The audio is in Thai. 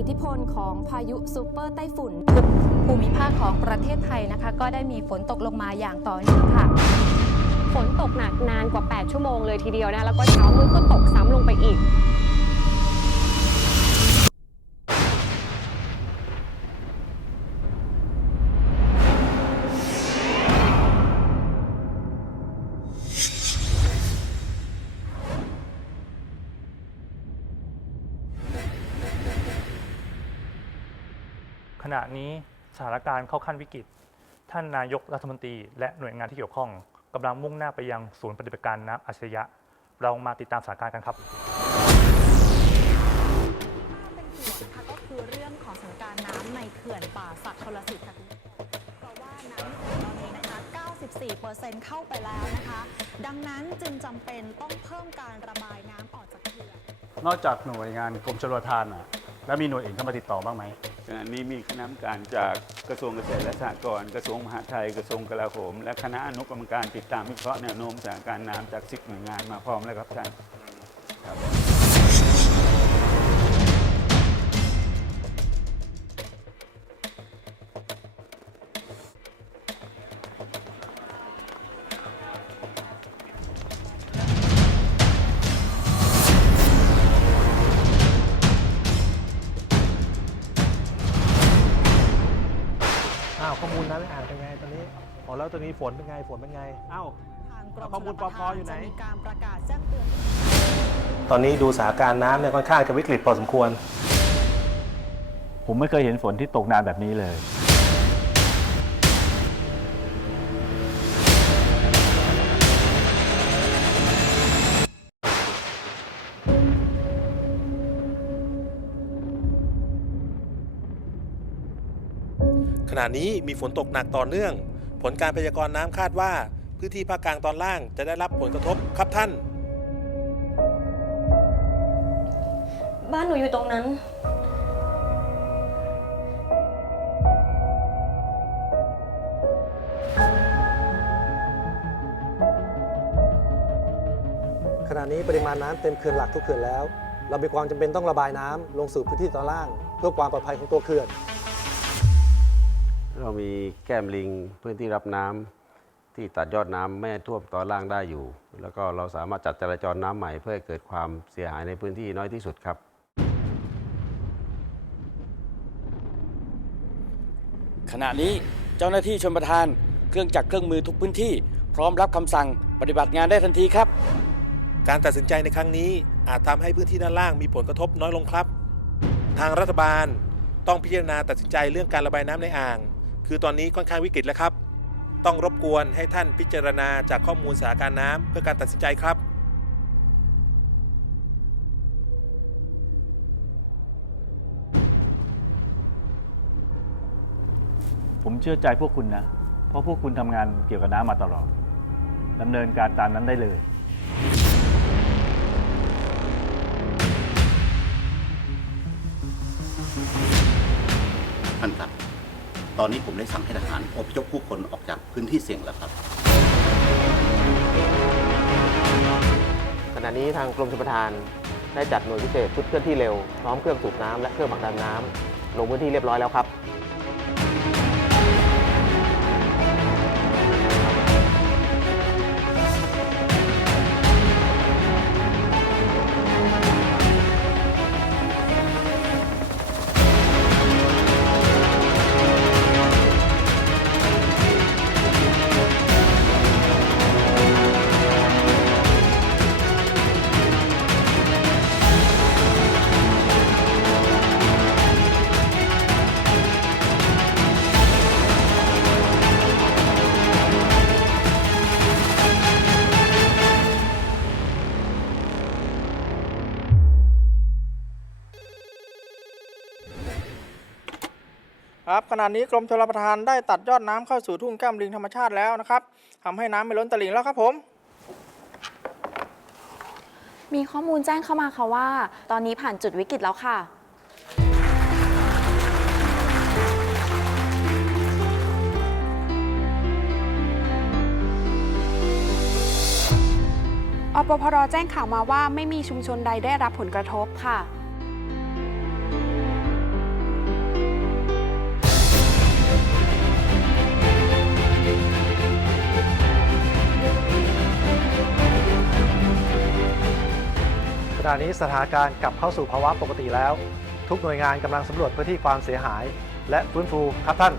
อิทธิพลของพายุซูเปอร์ไต้ฝุ่นภูมิภาคของประเทศไทยนะคะ ก็ได้มีฝนตกลงมาอย่างต่อเนื่องค่ะ ฝนตกหนักนานกว่า 8 ชั่วโมงเลยทีเดียวนะแล้วก็เช้ามืดก็ตกซ้ำลงไปอีก ณะนี้สถานการณ์เข้าขั้นวิกฤต ท่านนายกรัฐมนตรี และหน่วยงานที่เกี่ยวข้องกำลังมุ่งหน้าไปยังศูนย์ปฏิบัติการน้ำอัจฉริยะ เรามาติดตามสถานการณ์กันครับเป็นห่วงนะคะก็คือเรื่องของสถานการณ์น้ำในเขื่อนป่าสักชลสิทธิ์ค่ะคุณผู้ชมเพราะว่าน้ำในเขื่อนตอนนี้นะคะ 94%เข้าไปแล้วนะคะ ดังนั้นจึงจำเป็นต้องเพิ่มการระบายน้ำออกจากเขื่อน นอกจากหน่วยงานกรมชลประทานอะ แล้วมีหน่วยอื่นเข้ามาติดต่อบ้างไหม ขณะนี้มีคณะกรรมการจากกระทรวงเกษตรและสหกรณ์กระทรวงมหาดไทย กระทรวงกลาโหม และคณะอนุกรรมการติดตามวิเคราะห์แนวโน้มสถานการณ์น้ำจากสิบหน่วยงานมาพร้อมแล้วครับท่านครับาวข้อมูลน้ำในอ่างเป็นไงตอนนี้อ๋อแล้วตอนนี้ฝนเป็นไงฝนเป็นไงอ้าว ทางกรมข้อมูลชลประปภทานอยู่ไหน จะมีการประกาศแจ้งเตือน ตอนนี้ดูสถานการณ์น้ำเนี่ยค่อนข้างจะวิกฤตพอสมควร ผมไม่เคยเห็นฝนที่ตกนานแบบนี้เลย ขณะนี้มีฝนตกหนักต่อเนื่อง ผลการพยากรณ์น้ำคาดว่า พื้นที่ภาคกลางตอนล่างจะได้รับผลกระทบครับท่าน บ้านหนูอยู่ตรงนั้น ขณะนี้ปริมาณน้ำเต็มเขื่อนหลักทุกเขื่อนแล้ว เรามีความจำเป็นต้องระบายน้ำลงสู่พื้นที่ตอนล่าง เพื่อความปลอดภัยของตัวเขื่อน เรามีแก้มลิงพื้นที่รับน้ำที่ตัดยอดน้ำไม่ให้ท่วมตอนล่างได้อยู่ แล้วก็เราสามารถจัดจราจรน้ำใหม่ เพื่อให้เกิดความเสียหายในพื้นที่น้อยที่สุดครับ ขณะนี้เจ้าหน้าที่ชนประทานเครื่องจักรเครื่องมือทุกพื้นที่ พร้อมรับคำสั่งปฏิบัติงานได้ทันทีครับ การตัดสินใจในครั้งนี้อาจทำให้พื้นที่ด้านล่างมีผลกระทบน้อยลงครับ ทางรัฐบาลต้องพิจารณาตัดสินใจเรื่องการระบายน้ำในอ่าง คือตอนนี้ค่อนข้างวิกฤตแล้วครับ ต้องรบกวนให้ท่านพิจารณาจากข้อมูลสถานการณ์น้ำเพื่อการตัดสินใจครับ ผมเชื่อใจพวกคุณนะ เพราะพวกคุณทำงานเกี่ยวกับน้ำมาตลอดดำเนินการตามนั้นได้เลย ตอนนี้ผมได้สั่งให้ทหารอพยพผู้คนออกจากพื้นที่เสี่ยงแล้วครับขณะนี้ทางกรมชลประทานได้จัดหน่วยพิเศษชุดเคลื่อนที่เร็วพร้อมเครื่องสูบน้ำและเครื่องผลักดันน้ำลงพื้นที่เรียบร้อยแล้วครับ ครับขณะนี้กรมชลประทานได้ตัดยอดน้ำเข้าสู่ทุ่งแก้มลิงธรรมชาติแล้วนะครับทำให้น้ำไม่ล้นตลิ่งแล้วครับผม มีข้อมูลแจ้งเข้ามาค่ะว่า ตอนนี้ผ่านจุดวิกฤตแล้วค่ะอปพรแจ้งข่าวมาว่าไม่มีชุมชนใดได้รับผลกระทบค่ะ ณะนี้สถานการณ์กลับเข้าสู่ภาวะปกติแล้ว ทุกหน่วยงานกำลังสำรวจพื้นที่ความเสียหาย และฟื้นฟูครับท่าน